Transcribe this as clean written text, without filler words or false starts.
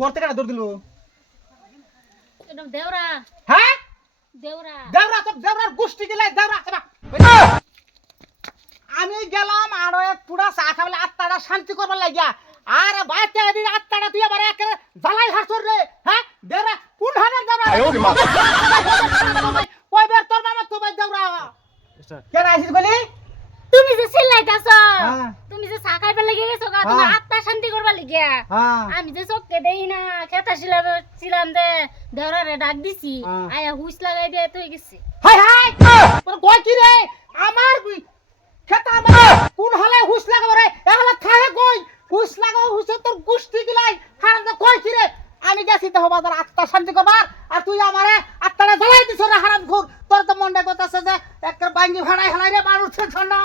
ঘর থেকে দৌড় দিল দেওরা হ্যাঁ দেওরা দেওরা তো দেওরার গোষ্ঠী গেলে দেওরা আমি গেলাম আর পুরা চা খাবলে আত্মাটা শান্তি করবার লাগিয়া আর বাইতে দিন আত্মাটা তুই আবার একেবারে জ্বালাই হাসর রে হ্যাঁ দেওরা কোন হানের দেওরা ওই বের তোর মামা তো ভাই দেওরা কেন আইছিস বলি তুমি যে চিল্লাইতাছো হ্যাঁ। তুমি যে চা খাইবার লাগি গেছো গা তুমি হ্যাঁ। আত্মা শান্তি করবার লাগিয়া হ্যাঁ আমি যে চোখকে দেই না খেতা ছিলাম দে দেওরারে ডাক দিছি হ্যাঁ। আয়া হুইস লাগাই দিয়ে তুই গেছি হাই হাই তোর কই কি রে আমার খেতা আমার কোন হালে হুস লাগাবো রে এহলা থাহে কই হুস লাগাও হুসে তোর গোষ্ঠী গিলাই হারাম দে কই কি রে আমি গেছি তো হবা তোর আত্মা শান্তি করবার আর তুই আমারে আত্মাটা জ্বালাই দিছ রে হারাম খুর তোর তো মনটা কথা আছে যে একটা বাঙ্গি ভাড়াই হালাই রে মানুষ ছেছ না